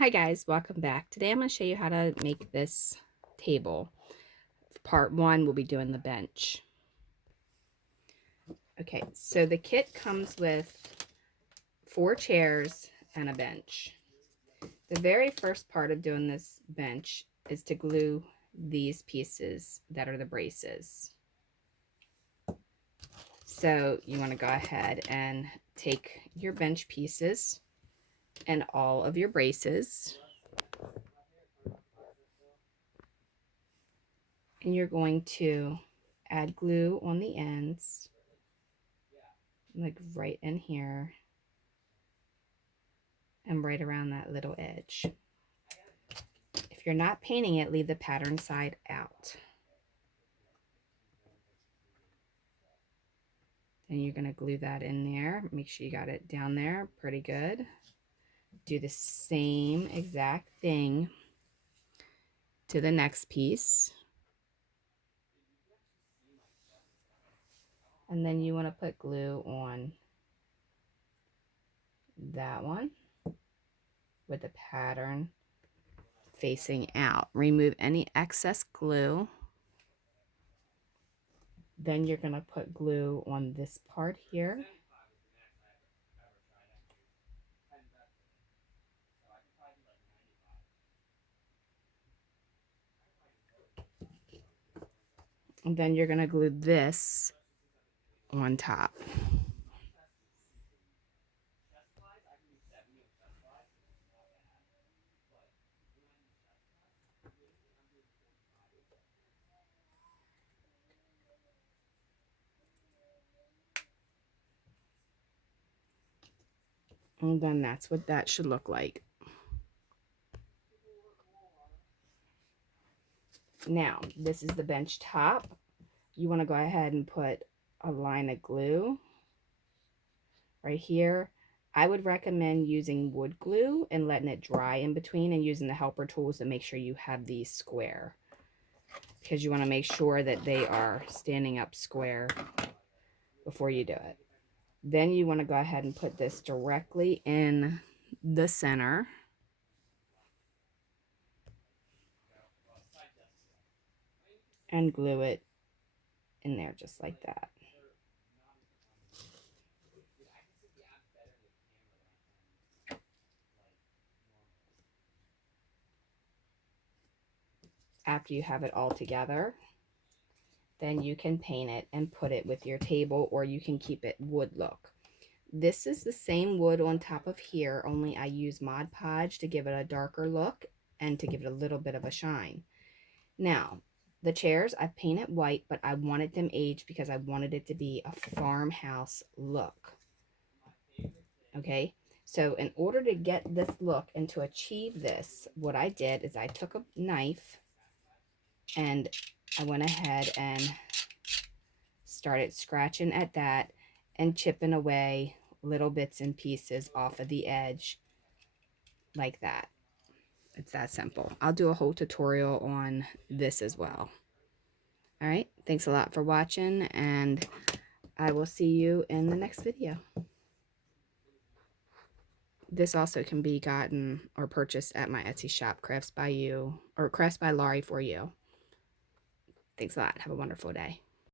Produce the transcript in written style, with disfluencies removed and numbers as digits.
Hi guys, welcome back. Today I'm going to show you how to make this table. Part 1 we'll be doing the bench. Okay, so the kit comes with 4 chairs and a bench. The very first part of doing this bench is to glue these pieces that are the braces. So you want to go ahead and take your bench pieces and all of your braces, and you're going to add glue on the ends, like right in here and right around that little edge. If you're not painting it, leave the pattern side out. Then you're going to glue that in there. Make sure you got it down there pretty good. Do the same exact thing to the next piece. And then you want to put glue on that one with the pattern facing out. Remove any excess glue. Then you're going to put glue on this part here. And then you're going to glue this on top. And then that's what that should look like. Now, this is the bench top. You want to go ahead and put a line of glue right here. I would recommend using wood glue and letting it dry in between and using the helper tools to make sure you have these square, because you want to make sure that they are standing up square before you do it. Then you want to go ahead and put this directly in the center. And glue it in there just like that. After you have it all together, then you can paint it and put it with your table, or you can keep it wood look. This is the same wood on top of here, only I use Mod Podge to give it a darker look and to give it a little bit of a shine. Now, the chairs I've painted white, but I wanted them aged because I wanted it to be a farmhouse look. Okay, so in order to get this look and to achieve this, what I did is I took a knife and I went ahead and started scratching at that and chipping away little bits and pieces off of the edge like that. It's that simple. I'll do a whole tutorial on this as well. All right, thanks a lot for watching, and I will see you in the next video. This also can be gotten or purchased at my Etsy shop, Crafts by You, or Crafts by Laurie for You. Thanks a lot. Have a wonderful day.